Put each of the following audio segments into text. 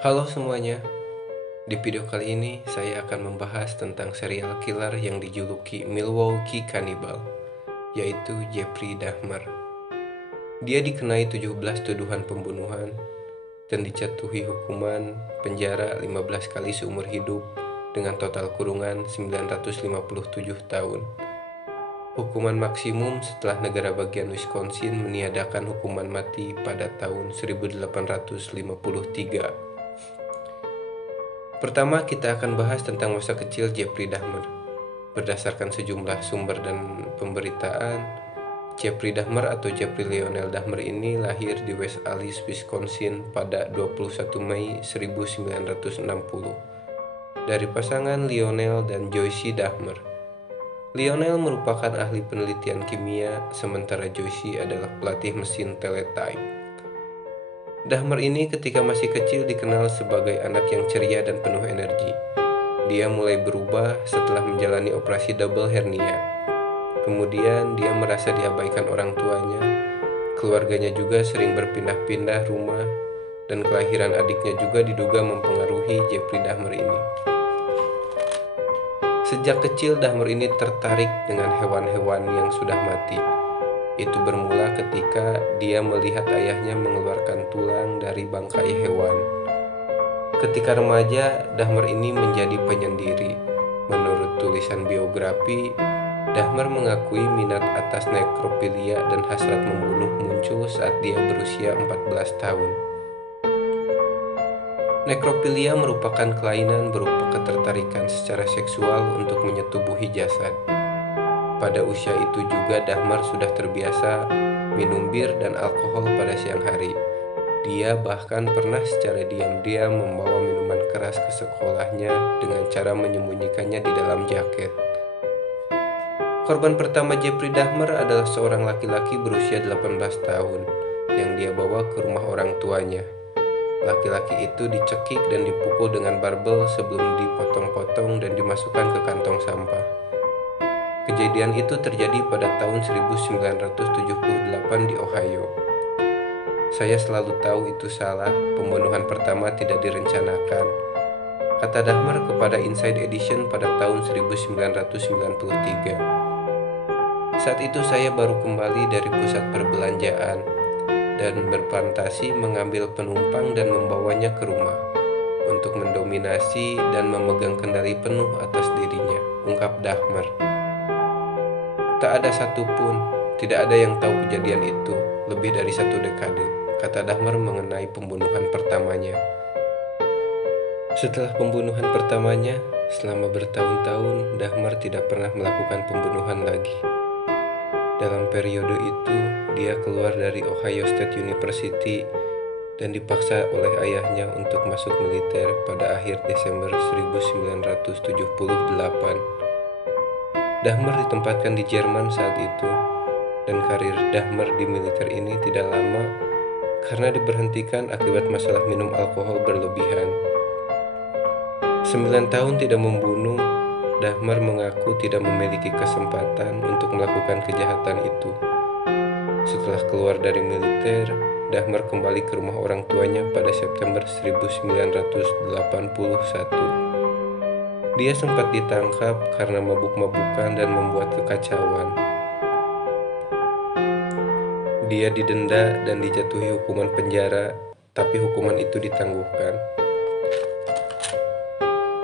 Halo semuanya, di video kali ini saya akan membahas tentang serial killer yang dijuluki Milwaukee Cannibal, yaitu Jeffrey Dahmer. Dia dikenai 17 tuduhan pembunuhan dan dijatuhi hukuman penjara 15 kali seumur hidup dengan total kurungan 957 tahun. Hukuman maksimum setelah negara bagian Wisconsin meniadakan hukuman mati pada tahun 1853. Pertama, kita akan bahas tentang masa kecil Jeffrey Dahmer. Berdasarkan sejumlah sumber dan pemberitaan, Jeffrey Dahmer atau Jeffrey Lionel Dahmer ini lahir di West Allis, Wisconsin pada 21 Mei 1960 dari pasangan Lionel dan Joyce Dahmer. Lionel merupakan ahli penelitian kimia, sementara Joyce adalah pelatih mesin teletype. Dahmer ini ketika masih kecil dikenal sebagai anak yang ceria dan penuh energi. Dia mulai berubah setelah menjalani operasi double hernia. Kemudian dia merasa diabaikan orang tuanya. Keluarganya juga sering berpindah-pindah rumah, dan kelahiran adiknya juga diduga mempengaruhi Jeffrey Dahmer ini. Sejak kecil Dahmer ini tertarik dengan hewan-hewan yang sudah mati. Itu bermula ketika dia melihat ayahnya mengeluarkan tulang dari bangkai hewan. Ketika remaja, Dahmer ini menjadi penyendiri. Menurut tulisan biografi, Dahmer mengakui minat atas nekrofilia dan hasrat membunuh muncul saat dia berusia 14 tahun. Nekrofilia merupakan kelainan berupa ketertarikan secara seksual untuk menyetubuhi jasad. Pada usia itu juga Dahmer sudah terbiasa minum bir dan alkohol pada siang hari. Dia bahkan pernah secara diam-diam membawa minuman keras ke sekolahnya dengan cara menyembunyikannya di dalam jaket. Korban pertama Jeffrey Dahmer adalah seorang laki-laki berusia 18 tahun yang dia bawa ke rumah orang tuanya. Laki-laki itu dicekik dan dipukul dengan barbel sebelum dipotong-potong dan dimasukkan ke kantong sampah. Kejadian itu terjadi pada tahun 1978 di Ohio. Saya selalu tahu itu salah, pembunuhan pertama tidak direncanakan, kata Dahmer kepada Inside Edition pada tahun 1993. Saat itu saya baru kembali dari pusat perbelanjaan dan berfantasi mengambil penumpang dan membawanya ke rumah untuk mendominasi dan memegang kendali penuh atas dirinya, ungkap Dahmer. Tak ada satupun, tidak ada yang tahu kejadian itu lebih dari 1 dekade, kata Dahmer mengenai pembunuhan pertamanya. Setelah pembunuhan pertamanya, selama bertahun-tahun Dahmer tidak pernah melakukan pembunuhan lagi. Dalam periode itu, dia keluar dari Ohio State University dan dipaksa oleh ayahnya untuk masuk militer pada akhir Desember 1978. Dahmer ditempatkan di Jerman saat itu, dan karir Dahmer di militer ini tidak lama karena diberhentikan akibat masalah minum alkohol berlebihan. 9 tahun tidak membunuh, Dahmer mengaku tidak memiliki kesempatan untuk melakukan kejahatan itu. Setelah keluar dari militer, Dahmer kembali ke rumah orang tuanya pada September 1981. Dia sempat ditangkap karena mabuk-mabukan dan membuat kekacauan. Dia didenda dan dijatuhi hukuman penjara, tapi hukuman itu ditangguhkan.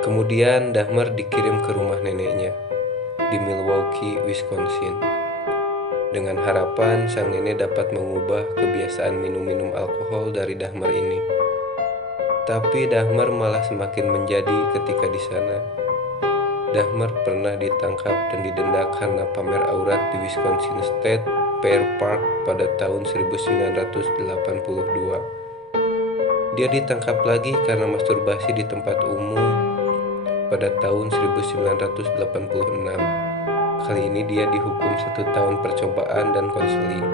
Kemudian Dahmer dikirim ke rumah neneknya di Milwaukee, Wisconsin, dengan harapan sang nenek dapat mengubah kebiasaan minum-minum alkohol dari Dahmer ini. Tapi Dahmer malah semakin menjadi ketika di sana. Dahmer pernah ditangkap dan didenda karena pamer aurat di Wisconsin State Fair Park pada tahun 1982. Dia ditangkap lagi karena masturbasi di tempat umum pada tahun 1986. Kali ini dia dihukum 1 tahun percobaan dan konseling.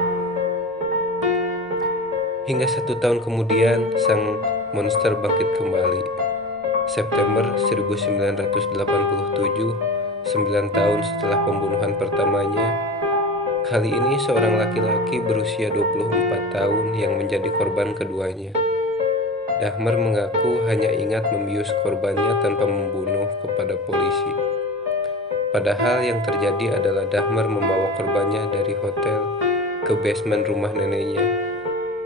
Hingga 1 tahun kemudian, sang monster bangkit kembali. September 1987, 9 tahun setelah pembunuhan pertamanya, kali ini seorang laki-laki berusia 24 tahun yang menjadi korban keduanya. Dahmer mengaku hanya ingat membius korbannya tanpa membunuh kepada polisi. Padahal yang terjadi adalah Dahmer membawa korbannya dari hotel ke basement rumah neneknya.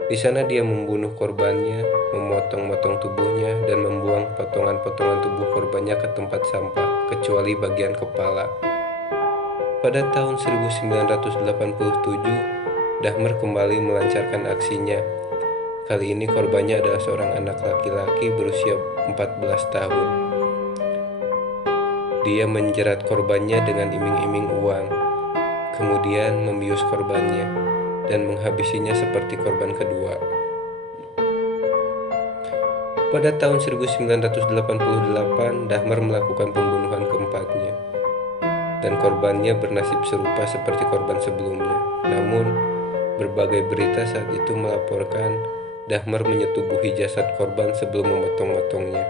Di sana dia membunuh korbannya, memotong-motong tubuhnya, dan membuang potongan-potongan tubuh korbannya ke tempat sampah, kecuali bagian kepala. Pada tahun 1987, Dahmer kembali melancarkan aksinya. Kali ini korbannya adalah seorang anak laki-laki berusia 14 tahun. Dia menjerat korbannya dengan iming-iming uang, kemudian membius korbannya dan menghabisinya seperti korban kedua. Pada tahun 1988, Dahmer melakukan pembunuhan keempatnya, dan korbannya bernasib serupa seperti korban sebelumnya. Namun, berbagai berita saat itu melaporkan Dahmer menyetubuhi jasad korban sebelum memotong-motongnya.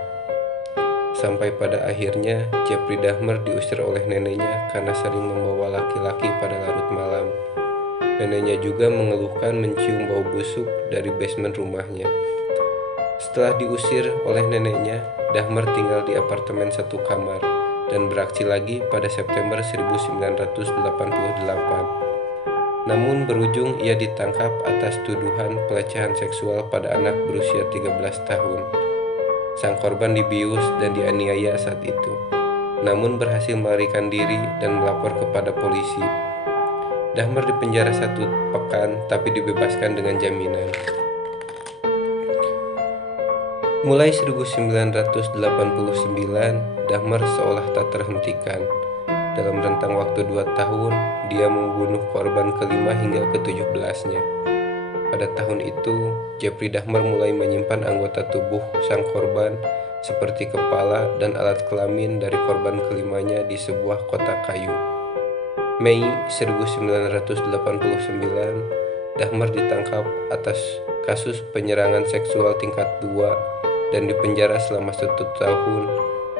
Sampai pada akhirnya, Jeffrey Dahmer diusir oleh neneknya karena sering membawa laki-laki pada larut malam. Neneknya juga mengeluhkan mencium bau busuk dari basement rumahnya. Setelah diusir oleh neneknya, Dahmer tinggal di apartemen satu kamar dan beraksi lagi pada September 1988. Namun berujung ia ditangkap atas tuduhan pelecehan seksual pada anak berusia 13 tahun. Sang korban dibius dan dianiaya saat itu, namun berhasil melarikan diri dan melapor kepada polisi. Dahmer dipenjara 1 pekan tapi dibebaskan dengan jaminan. Mulai 1989, Dahmer seolah tak terhentikan. Dalam rentang waktu 2 tahun, dia membunuh korban kelima hingga ke-17-nya. Pada tahun itu, Jeffrey Dahmer mulai menyimpan anggota tubuh sang korban seperti kepala dan alat kelamin dari korban kelimanya di sebuah kotak kayu. Mei 1989, Dahmer ditangkap atas kasus penyerangan seksual tingkat 2 dan dipenjara selama 1 tahun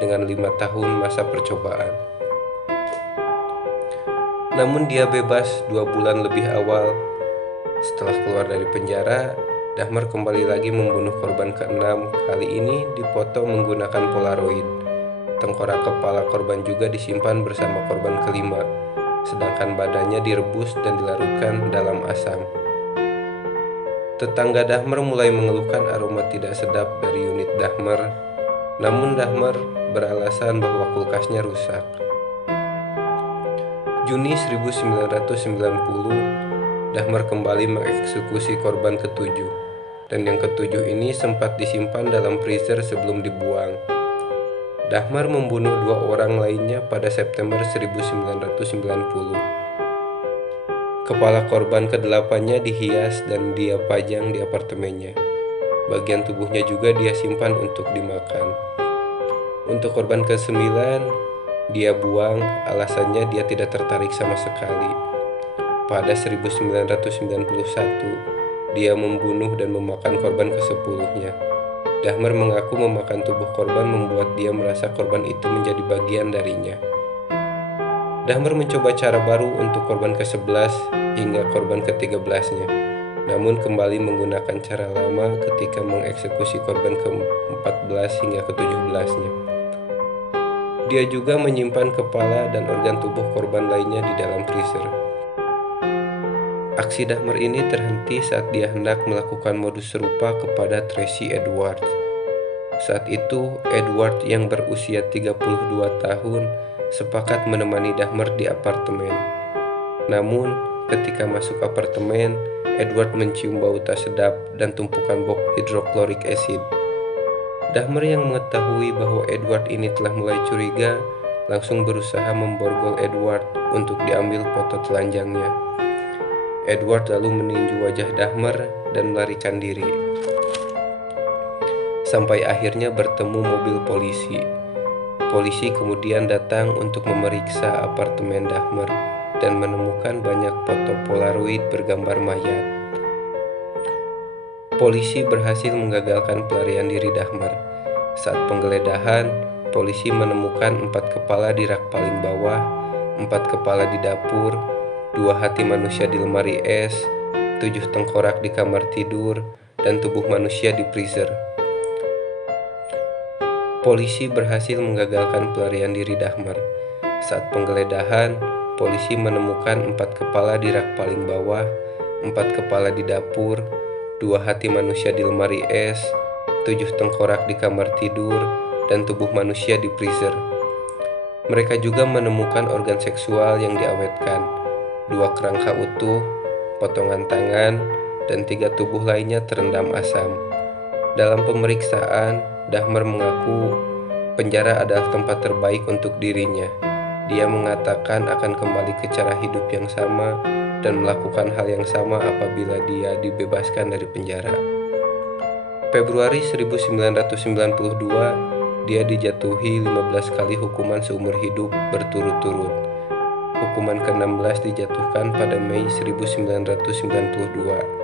dengan 5 tahun masa percobaan. Namun dia bebas 2 bulan lebih awal. Setelah keluar dari penjara, Dahmer kembali lagi membunuh korban ke-6. Kali ini dipoto menggunakan Polaroid. Tengkorak kepala korban juga disimpan bersama korban kelima, sedangkan badannya direbus dan dilarutkan dalam asam. Tetangga Dahmer mulai mengeluhkan aroma tidak sedap dari unit Dahmer, namun Dahmer beralasan bahwa kulkasnya rusak. Juni 1990, Dahmer kembali mengeksekusi korban ke-7, dan yang ke-7 ini sempat disimpan dalam freezer sebelum dibuang. Dahmer membunuh 2 orang lainnya pada September 1990. Kepala korban ke-8-nya dihias dan dia pajang di apartemennya. Bagian tubuhnya juga dia simpan untuk dimakan. Untuk korban ke-9, dia buang, alasannya dia tidak tertarik sama sekali. Pada 1991, dia membunuh dan memakan korban ke-10-nya. Dahmer mengaku memakan tubuh korban membuat dia merasa korban itu menjadi bagian darinya. Dahmer mencoba cara baru untuk korban ke-11 hingga korban ke-13-nya, namun kembali menggunakan cara lama ketika mengeksekusi korban ke-14 hingga ke-17-nya. Dia juga menyimpan kepala dan organ tubuh korban lainnya di dalam freezer. Aksi Dahmer ini terhenti saat dia hendak melakukan modus serupa kepada Tracy Edwards. Saat itu, Edward yang berusia 32 tahun sepakat menemani Dahmer di apartemen. Namun, ketika masuk apartemen, Edward mencium bau tak sedap dan tumpukan box hidroklorik acid. Dahmer yang mengetahui bahwa Edward ini telah mulai curiga, langsung berusaha memborgol Edward untuk diambil foto telanjangnya. Edward lalu meninju wajah Dahmer dan melarikan diri. Sampai akhirnya bertemu mobil polisi. Polisi kemudian datang untuk memeriksa apartemen Dahmer dan menemukan banyak foto Polaroid bergambar mayat. Polisi berhasil menggagalkan pelarian diri Dahmer. Saat penggeledahan, polisi menemukan 4 kepala di rak paling bawah, 4 kepala di dapur, 2 hati manusia di lemari es, 7 tengkorak di kamar tidur, dan tubuh manusia di freezer. Polisi berhasil menggagalkan pelarian diri Dahmer. Saat penggeledahan, polisi menemukan 4 kepala di rak paling bawah, 4 kepala di dapur, 2 hati manusia di lemari es, 7 tengkorak di kamar tidur, dan tubuh manusia di freezer. Mereka juga menemukan organ seksual yang diawetkan, 2 kerangka utuh, potongan tangan, dan 3 tubuh lainnya terendam asam. Dalam pemeriksaan, Dahmer mengaku penjara adalah tempat terbaik untuk dirinya. Dia mengatakan akan kembali ke cara hidup yang sama dan melakukan hal yang sama apabila dia dibebaskan dari penjara. Februari 1992, dia dijatuhi 15 kali hukuman seumur hidup berturut-turut. Hukuman ke-16 dijatuhkan pada Mei 1992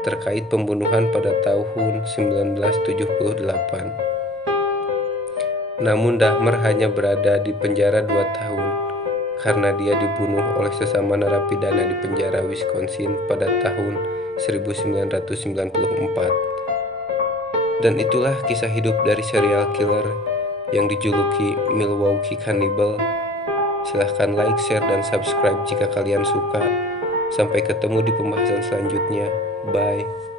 terkait pembunuhan pada tahun 1978. Namun Dahmer hanya berada di penjara 2 tahun karena dia dibunuh oleh sesama narapidana di penjara Wisconsin pada tahun 1994. Dan itulah kisah hidup dari serial killer yang dijuluki Milwaukee Cannibal. Silahkan like, share, dan subscribe jika kalian suka. Sampai ketemu di pembahasan selanjutnya. Bye.